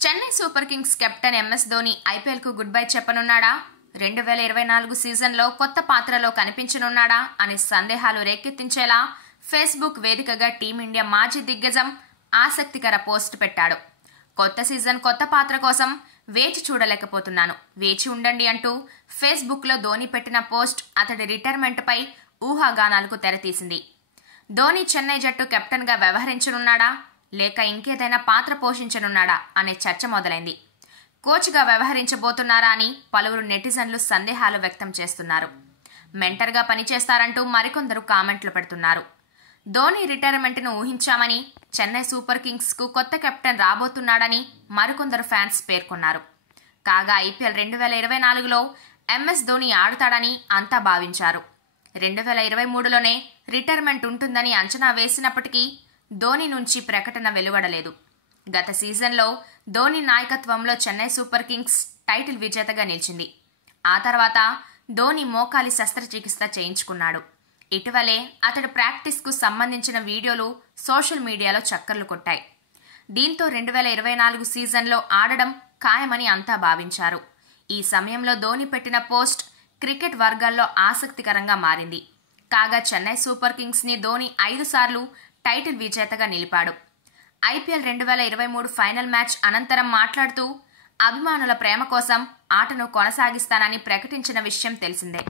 Chennai super Kings captain MS Dhoni IPL కు good bye చెప్పనున్నాడా? 2024 సీజన్లో కొత్త పాత్రలో కనిపించనున్నాడా అనే సందేహాలు రేకెత్తించేలా ఫేస్బుక్ వేదికగా టీమిండియా మాజీ దిగ్గజం ఆసక్తికర పోస్ట్ పెట్టాడు. కొత్త సీజన్ కొత్త పాత్ర కోసం వేచి చూడలేకపోతున్నాను, వేచి ఉండండి అంటూ ఫేస్బుక్లో ధోని పెట్టిన పోస్ట్ అతడి రిటైర్మెంట్ పై ఊహాగానాలకు తెరతీసింది. ధోని చెన్నై జట్టు కెప్టెన్గా వ్యవహరించనున్నాడా లేక ఇంకేదైనా పాత్ర పోషించనున్నాడా అనే చర్చ మొదలైంది. కోచ్గా వ్యవహరించబోతున్నారా అని పలువురు నెటిజన్లు సందేహాలు వ్యక్తం చేస్తున్నారు. మెంటర్గా పనిచేస్తారంటూ మరికొందరు కామెంట్లు పెడుతున్నారు. ధోని రిటైర్మెంట్ను ఊహించామని, చెన్నై సూపర్ కింగ్స్కు కొత్త కెప్టెన్ రాబోతున్నాడని మరికొందరు ఫ్యాన్స్ పేర్కొన్నారు. కాగా ఐపీఎల్ 2024లో ఎంఎస్ ధోని ఆడుతాడని అంతా భావించారు. 2023లోనే రిటైర్మెంట్ ఉంటుందని అంచనా వేసినప్పటికీ ధోని నుంచి ప్రకటన వెలువడలేదు. గత సీజన్లో ధోని నాయకత్వంలో చెన్నై సూపర్ కింగ్స్ టైటిల్ విజేతగా నిలిచింది. ఆ తర్వాత ధోని మోకాలి శస్త్రచికిత్స చేయించుకున్నాడు. ఇటీవలే అతడి ప్రాక్టీస్కు సంబంధించిన వీడియోలు సోషల్ మీడియాలో చక్కర్లు కొట్టాయి. దీంతో 2024 సీజన్లో ఆడడం ఖాయమని అంతా భావించారు. ఈ సమయంలో ధోని పెట్టిన పోస్ట్ క్రికెట్ వర్గాల్లో ఆసక్తికరంగా మారింది. కాగా చెన్నై సూపర్ కింగ్స్ని ధోని 5 సార్లు టైటిల్ విజేతగా నిలిపాడు. ఐపీఎల్ 2023 ఫైనల్ మ్యాచ్ అనంతరం మాట్లాడుతూ అభిమానుల ప్రేమ కోసం ఆటను కొనసాగిస్తానని ప్రకటించిన విషయం తెలిసిందే.